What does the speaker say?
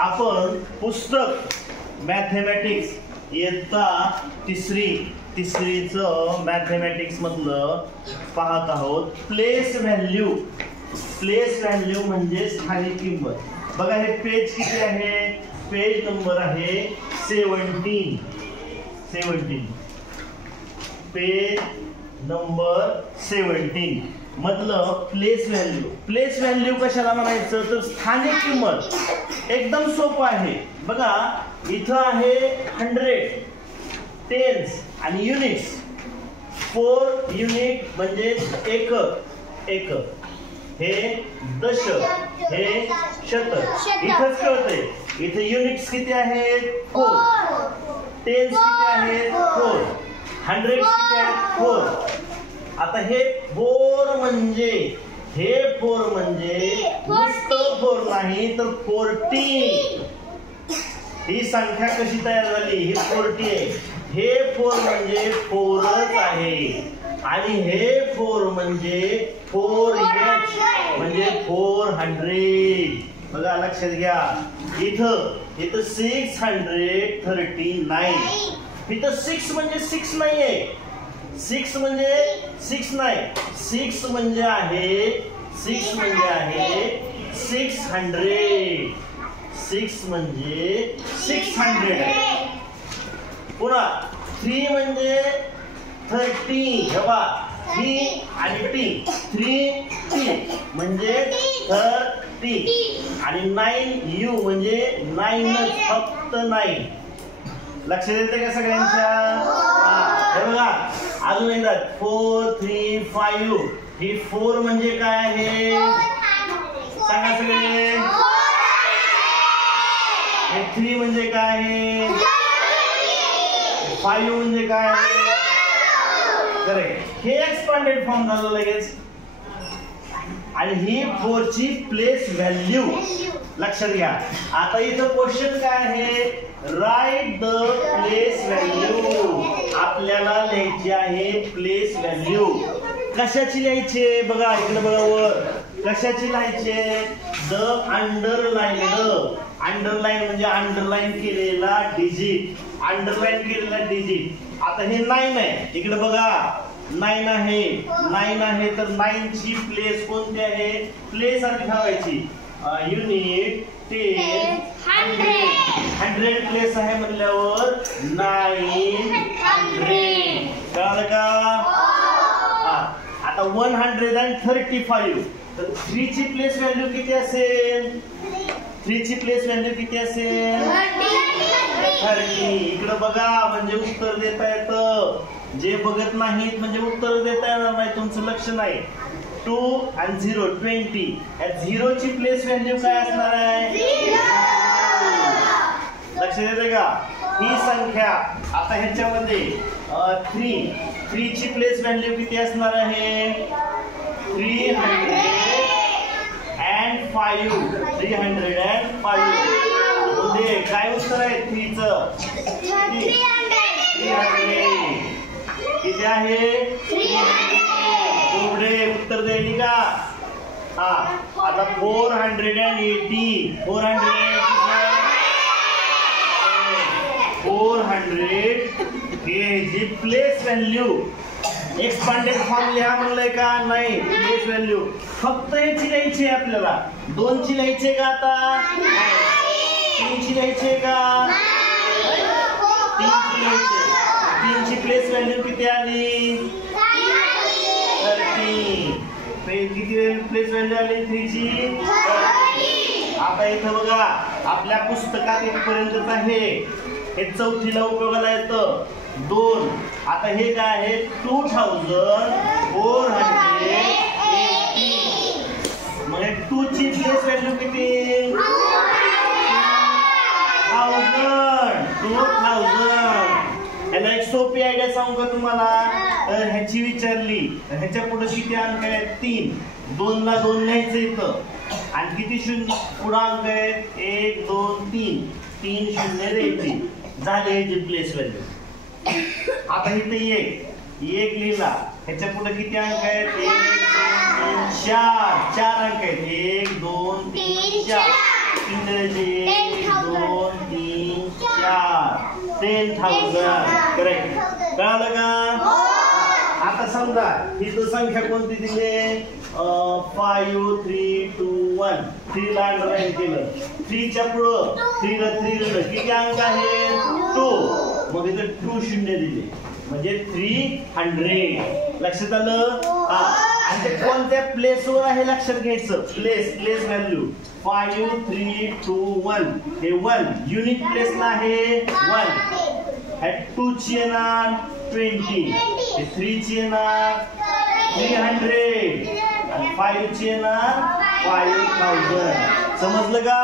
आपण पुस्तक मॅथेमॅटिक्स इयत्ता तिसरीचं मॅथेमॅटिक्स मधलं पाहत आहोत. प्लेस व्हॅल्यू म्हणजे स्थानिक किंमत. बघा हे पेज किती आहे? पेज नंबर आहे 17. पेज नंबर 17 मधलं प्लेस व्हॅल्यू कशाला म्हणायचं तर स्थानिक किंमत. एकदम सोपं आहे. बघा इथं आहे 100, टेन्स आणि युनिट्स. 4 युनिट म्हणजे एकक, हे दशक, हे शतक. इथंच कळतंय. इथे युनिट्स किती आहेत? 4. टेन्स किती आहेत? 4. हंड्रेड्स किती आहेत? 4. आता हे 4 म्हणजे नुसतं 4 नाही तर 40. ही संख्या कशी तयार झाली? ही 40 आहे. हे 4 म्हणजे 4च आहे आणि हे 4 म्हणजे 4h म्हणजे 400. बघा लक्षात घ्या. इथं 639. इथं 6 म्हणजे 6 नाहीये. 6 म्हणजे 6 नाही. 6 म्हणजे आहे 600. 6 म्हणजे 600 आहे. पुन्हा 3 म्हणजे 30. हे बघा 3 आणि T 3T म्हणजे 30 आणि 9U म्हणजे 9च, फक्त 9. लक्षात येते का सगळ्यांच्या? हे बघा अजून एकदा 4 3 5. ही 4 म्हणजे काय आहे सांगा सगळे. हे 3 म्हणजे काय आहे? 5 म्हणजे काय आहे? करेक्ट. हे एक्सपांडेड फॉर्म झालं लगेच. आणि ही 4 ची प्लेस व्हॅल्यू लक्षात घ्या. आता इथं क्वेश्चन काय आहे? Write the place value. आपल्याला लिहायची आहे प्लेस व्हॅल्यू. कशाची लिहायची? बघा इकडे बघा वर. कशाची लिहायची? द अंडरलाईन्ड. अंडरलाईन म्हणजे अंडरलाईन केलेला डिजिट. आता हे 9 आहे. इकडे बघा 9 आहे तर 9 ची प्लेस कोणती आहे? प्लेस आणि ठेवायची. युनिट 10 100 प्लेस आहे म्हणल्यावर 900. कळलं का? आता 135. तर 3 ची प्लेस व्हॅल्यू किती असेल? 3 ची प्लेस व्हॅल्यू किती असेल? 30. इकडे बघा म्हणजे उत्तर देता येतं. जे बघत नाहीत म्हणजे उत्तर देता येणार नाही. तुमचं लक्ष नाही. 2 आणि 0 20. या 0 ची प्लेस व्हॅल्यू काय असणार आहे? लक्षात येते का? ही संख्या आता ह्याच्यामध्ये 3 ची प्लेस व्हॅल्यू किती असणार आहे? 305. म्हणजे काय उत्तर आहे 3 चं? 300. किती आहे? पुढे उत्तर द्यायली का? आता 480. 400 हे जी प्लेस व्हॅल्यू. एक्सपांडेड फॉर्म लिहा म्हणलंय का? नाही. प्लेस व्हॅल्यू फक्त याची लिहायची आहे आपल्याला. 2 ची लिहायची का? आता 3 ची लिहायची का? 3 ची लिहायची. 3 ची प्लेस व्हॅल्यू किती आली? 30. किती प्लेस व्हॅल्यू आली 3 ची? 30. आता इथं बघा आपल्या पुस्तकात इथपर्यंतच आहे. हे 4थीला उपयोगाला येतं. 2. आता हे काय आहे? 2480. मग 2 ची प्लेस व्हॅल्यू किती? 2000. याला एक सोपी आयडिया सांगू का तुम्हाला? तर ह्याची विचारली तर ह्याच्या पुढे किती अंक आहेत? 3. 2 ला 2 लिहायचं इथं. आणि किती शून्य पुढे अंक आहेत? 1 2 3. 3 शून्य द्यायची. झाले ह्याची प्लेस व्हॅल्यू. आता इथे 1 लिहिला. ह्याच्या पुढे किती अंक आहेत? 1 2 3 4. 4 अंक आहेत. 1 2 3 4. शून्य द्यायचे 1 2 3 4 10,000 करेक्ट कळलं का आता समजा ही तो संख्या कोणती दिली 5 3 2 1 3 ला अंडरलाईन केलं 3 च्या पुढं 3 ला 3 लिहिलं किती अंक आहेत 2 मग इथे 2 शून्य दिले म्हणजे 300 लक्षात आलं आणि ते कोणत्या प्लेसवर आहे लक्षात घ्यायचं प्लेस व्हॅल्यू 5 3 2 1 हे 1 युनिट प्लेसला आहे 1 ह्या 2 ची येणार 20 हे 3 ची येणार 300 आणि 5 ची येणार 5000 समजलं का